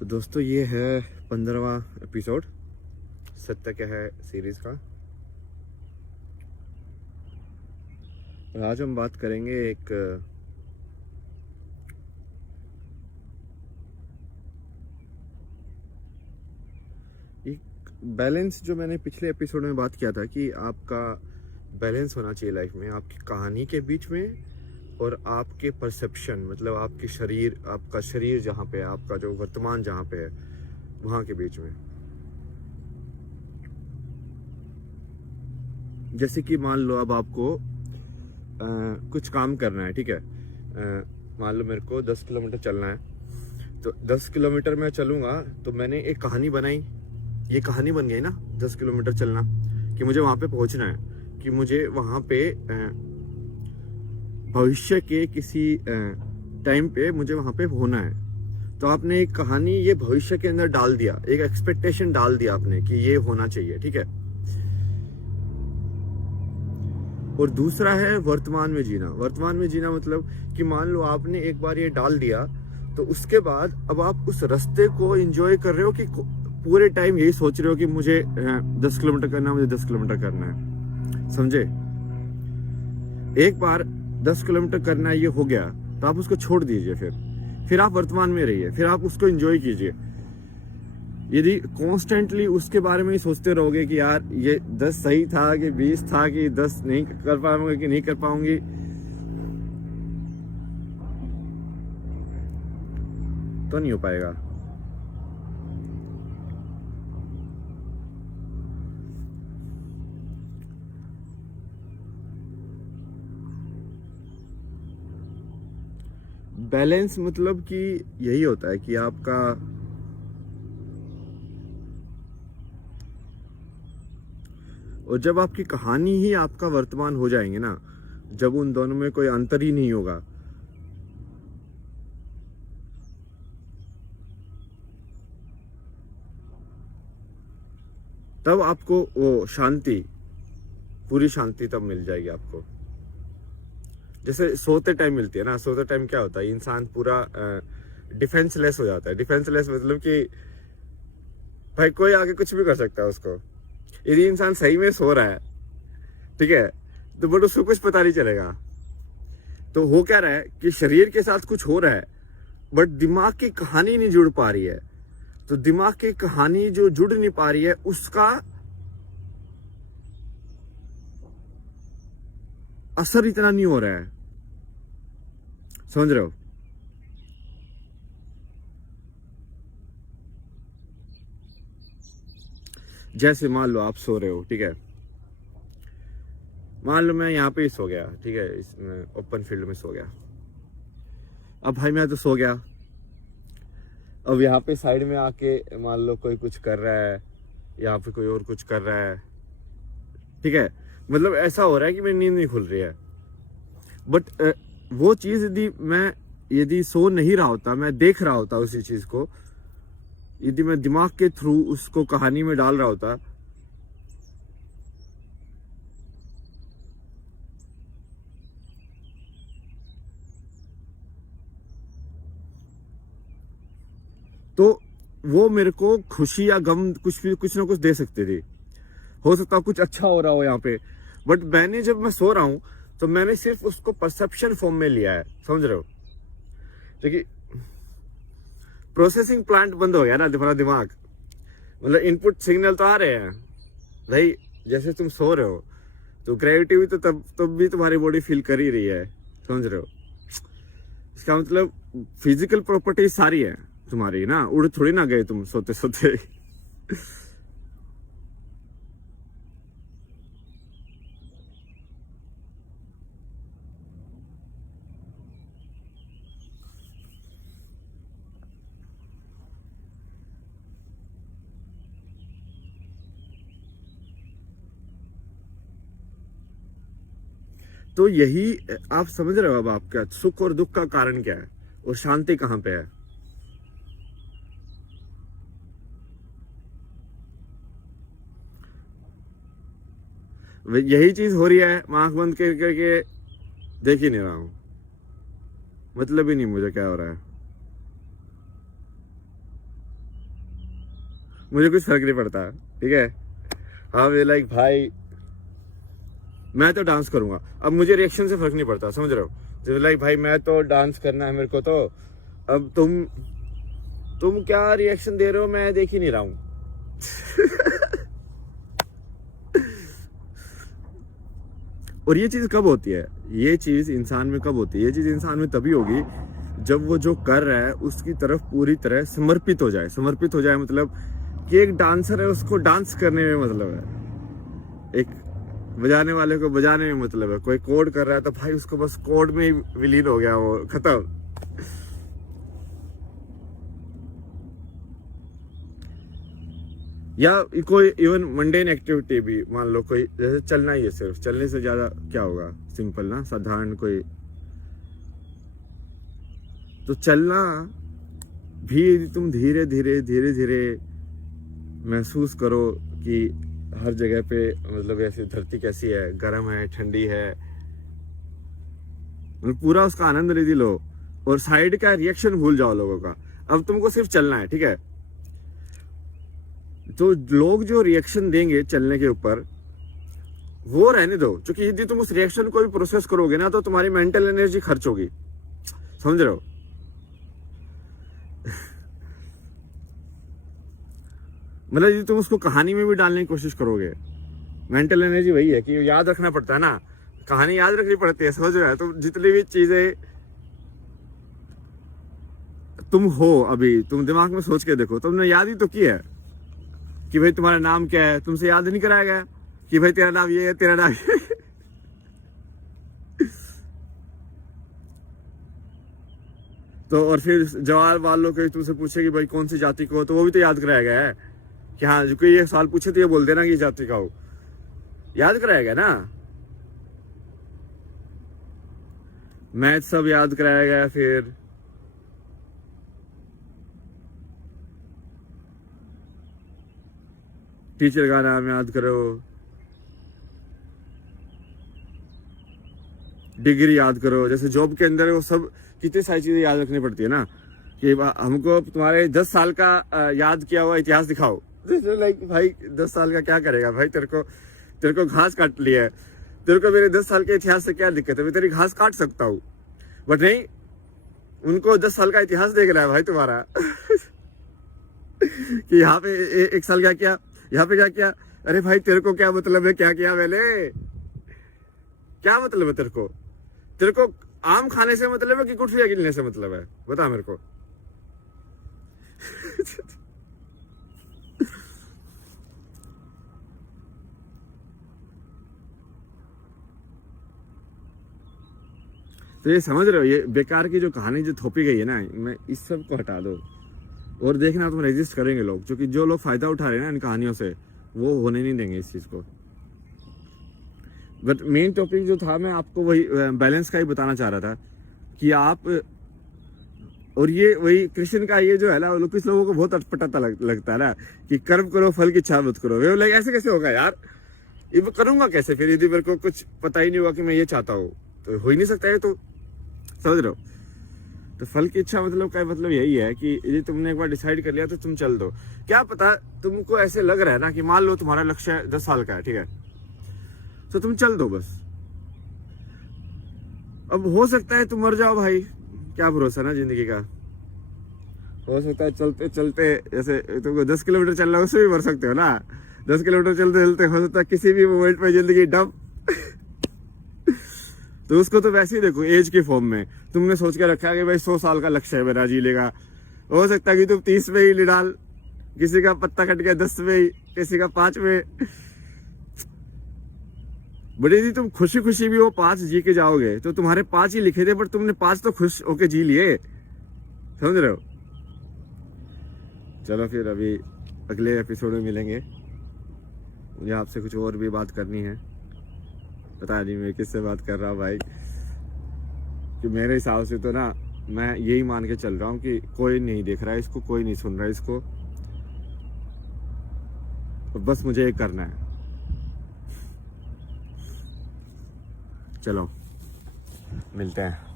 तो दोस्तों ये है 15वां एपिसोड सत्य क्या है सीरीज का। और आज हम बात करेंगे एक बैलेंस, जो मैंने पिछले एपिसोड में बात किया था कि आपका बैलेंस होना चाहिए लाइफ में, आपकी कहानी के बीच में और आपके परसेप्शन, मतलब आपका शरीर जहाँ पे है, आपका जो वर्तमान जहाँ पे है वहाँ के बीच में। जैसे कि मान लो अब आपको कुछ काम करना है, ठीक है। मान लो मेरे को 10 किलोमीटर चलना है, तो 10 किलोमीटर मैं चलूँगा तो मैंने एक कहानी बनाई, ये कहानी बन गई ना 10 किलोमीटर चलना, कि मुझे वहाँ पे पहुँचना है, कि मुझे वहाँ पे भविष्य के किसी टाइम पे मुझे वहाँ पे होना है। तो आपने एक कहानी ये भविष्य के अंदर डाल दिया, एक एक्सपेक्टेशन डाल दिया आपने कि ये होना चाहिए, ठीक है। और दूसरा है वर्तमान में जीना। वर्तमान में जीना मतलब कि मान लो आपने एक बार ये डाल दिया, तो उसके बाद अब आप उस रास्ते को एंजॉय कर रहे हो कि पूरे टाइम यही सोच रहे हो कि मुझे 10 किलोमीटर करना है, मुझे 10 किलोमीटर करना है, समझे। एक बार 10 किलोमीटर करना है, ये हो गया तो आप उसको छोड़ दीजिए, फिर आप वर्तमान में रहिए, फिर आप उसको एंजॉय कीजिए। यदि कॉन्स्टेंटली उसके बारे में ही सोचते रहोगे कि यार ये 10 सही था कि 20 था कि 10 नहीं कर पाऊंगी कि नहीं कर पाऊंगी, तो नहीं हो पाएगा। बैलेंस मतलब कि यही होता है कि आपका और जब आपकी कहानी ही आपका वर्तमान हो जाएंगे ना, जब उन दोनों में कोई अंतर ही नहीं होगा, तब आपको वो शांति, पूरी शांति तब मिल जाएगी आपको। जैसे सोते टाइम मिलती है ना, सोते टाइम क्या होता है, इंसान पूरा डिफेंसलेस हो जाता है। डिफेंसलेस मतलब कि भाई कोई आगे कुछ भी कर सकता है उसको। यदि इंसान सही में सो रहा है, ठीक है, तो बट उसको कुछ पता नहीं चलेगा। तो हो क्या रहा है कि शरीर के साथ कुछ हो रहा है, बट दिमाग की कहानी नहीं जुड़ पा रही है। तो दिमाग की कहानी जो जुड़ नहीं पा रही है, उसका असर इतना नहीं हो रहा है, समझ रहे हो। जैसे मान लो आप सो रहे हो, ठीक है। मान लो मैं यहाँ पे ही सो गया, ठीक है, इसमें ओपन फील्ड में सो गया। अब भाई मैं तो सो गया, अब यहाँ पे साइड में आके मान लो कोई कुछ कर रहा है, यहाँ पे कोई और कुछ कर रहा है, ठीक है। मतलब ऐसा हो रहा है कि मेरी नींद नहीं खुल रही है। बट वो चीज़ यदि सो नहीं रहा होता, मैं देख रहा होता उसी चीज़ को, यदि मैं दिमाग के थ्रू उसको कहानी में डाल रहा होता, तो वो मेरे को खुशी या गम कुछ ना कुछ दे सकते थे। हो सकता है कुछ अच्छा हो रहा हो यहाँ पे, बट मैंने जब मैं सो रहा हूँ तो मैंने सिर्फ उसको परसेप्शन फॉर्म में लिया है, समझ रहे हो। क्योंकि प्रोसेसिंग प्लांट बंद हो गया ना तुम्हारा दिमाग। मतलब इनपुट सिग्नल तो आ रहे हैं भाई, जैसे तुम सो रहे हो तो ग्रेविटी भी तो तब भी तुम्हारी बॉडी फील कर ही रही है, समझ रहे हो। इसका मतलब फिजिकल प्रॉपर्टी सारी है तुम्हारी ना, उड़ थोड़ी ना गए तुम सोते सोते। तो यही आप समझ रहे हो। अब आपका सुख और दुख का कारण क्या है और शांति कहाँ पे है। यही चीज हो रही है, आंख बंद करके देख ही नहीं रहा हूँ, मतलब ही नहीं मुझे क्या हो रहा है। मुझे कुछ फर्क नहीं पड़ता, ठीक है। हाँ वे लाइक भाई मैं तो डांस करूंगा, अब मुझे रिएक्शन से फर्क नहीं पड़ता, समझ रहे हो। तो लाइक भाई मैं तो डांस करना है मेरे को, तो अब तुम क्या रिएक्शन दे रहे हो मैं देख ही नहीं रहा हूँ। और ये चीज कब होती है, ये चीज इंसान में कब होती है, ये चीज इंसान में तभी होगी जब वो जो कर रहा है उसकी तरफ पूरी तरह समर्पित हो जाए। समर्पित हो जाए मतलब कि एक डांसर है उसको डांस करने में मतलब है, एक बजाने वाले को बजाने में मतलब है। कोई कोड कर रहा है तो भाई उसको बस कोड में ही विलीन हो गया, वो खत्म। या कोई इवन मंडेन एक्टिविटी भी मान लो, कोई जैसे चलना ही है, सिर्फ चलने से ज्यादा क्या होगा, सिंपल ना, साधारण कोई तो चलना भी तुम धीरे धीरे धीरे धीरे महसूस करो कि हर जगह पे मतलब ऐसी धरती कैसी है, गर्म है, ठंडी है, मतलब पूरा उसका आनंद ले लो और साइड का रिएक्शन भूल जाओ लोगों का। अब तुमको सिर्फ चलना है, ठीक है। तो लोग जो रिएक्शन देंगे चलने के ऊपर वो रहने दो, क्योंकि यदि तुम उस रिएक्शन को भी प्रोसेस करोगे ना तो तुम्हारी मेंटल एनर्जी खर्च होगी, समझ रहे हो। मतलब यदि तुम उसको कहानी में भी डालने की कोशिश करोगे, मेंटल एनर्जी वही है कि याद रखना पड़ता है ना, कहानी याद रखनी पड़ती है, समझ रहे हो। तो जितनी भी चीजें तुम हो अभी तुम दिमाग में सोच के देखो, तुमने याद ही तो की है कि भाई तुम्हारा नाम क्या है, तुमसे याद नहीं कराया गया कि भाई तेरा नाम ये है, तेरा नाम ये है। तो और फिर जवाब वालों को तुमसे पूछे कि भाई कौन सी जाति को हो, तो वो भी तो याद कराया गया है कि हाँ जो कोई ये सवाल पूछे तो ये बोल देना कि जाति का हो, याद कराया गया ना। मैथ सब याद कराया गया, फिर टीचर का नाम याद करो, डिग्री याद करो। जैसे जॉब के अंदर वो सब कितनी सारी चीजें याद रखनी पड़ती है ना, कि हमको तुम्हारे 10 साल का याद किया हुआ इतिहास दिखाओ। लाइक भाई 10 साल का क्या करेगा भाई, तेरे को घास काट लिया है, तेरे को मेरे 10 साल के इतिहास से क्या दिक्कत है, मैं तेरी घास काट सकता हूँ, बट नहीं, उनको 10 साल का इतिहास देखना है भाई तुम्हारा। कि यहाँ पे 1 साल क्या किया, यहाँ पे क्या किया। अरे भाई तेरे को क्या मतलब है क्या किया मैंने, क्या मतलब है तेरे को आम खाने से मतलब है कि गुठलियां गिनने से मतलब है, बता मेरे को। तो ये समझ रहे हो, ये बेकार की जो कहानी जो थोपी गई है ना, मैं इस सब को हटा दो और देखना तुम रेजिस्ट करेंगे लोग, क्योंकि जो लोग फायदा उठा रहे हैं ना इन कहानियों से वो होने नहीं देंगे इस चीज को। बट मेन टॉपिक जो था मैं आपको वही बैलेंस का ही बताना चाह रहा था कि आप, और ये वही कृष्ण का ये जो है ना, कुछ लोगों को बहुत अटपटाता लगता है ना कि कर्म करो फल की इच्छा मत करो। वे लाइक ऐसे कैसे होगा यार, ये मैं करूंगा कैसे फिर यदि मेरे को कुछ पता ही नहीं होगा कि मैं ये चाहता हूँ, तो हो ही नहीं सकता है। तो समझ रहे हो, तो फल की इच्छा मतलब का मतलब यही है कि यदि तुमने एक बार डिसाइड कर लिया तो तुम चल दो। क्या पता तुमको ऐसे लग रहा है ना कि मान लो तुम्हारा लक्ष्य 10 साल का है, ठीक है, तो तुम चल दो बस। अब हो सकता है तुम मर जाओ भाई, क्या भरोसा ना जिंदगी का, हो सकता है चलते चलते जैसे तुमको 10 किलोमीटर चलना है उससे भी मर सकते हो ना, 10 किलोमीटर चलते चलते हो सकता है किसी भी मोमेंट में जिंदगी डब। तो उसको तो वैसे ही देखो एज के फॉर्म में, तुमने सोच के रखा है कि भाई 100 साल का लक्ष्य है मेरा जी लेगा, हो सकता है कि तुम 30 में ही निडाल, किसी का पत्ता कट गया 10 में ही, किसी का 5 में। बड़े जी तुम खुशी खुशी भी वो 5 जी के जाओगे तो तुम्हारे 5 ही लिखे थे, पर तुमने 5 तो खुश होके जी लिए, समझ रहे हो। चलो फिर अभी अगले एपिसोड में मिलेंगे, मुझे आपसे कुछ और भी बात करनी है, पता नहीं मैं किससे बात कर रहा हूँ भाई, कि मेरे हिसाब से तो ना मैं यही मान के चल रहा हूँ कि कोई नहीं देख रहा है इसको, कोई नहीं सुन रहा है इसको, तो बस मुझे ये करना है। चलो मिलते हैं।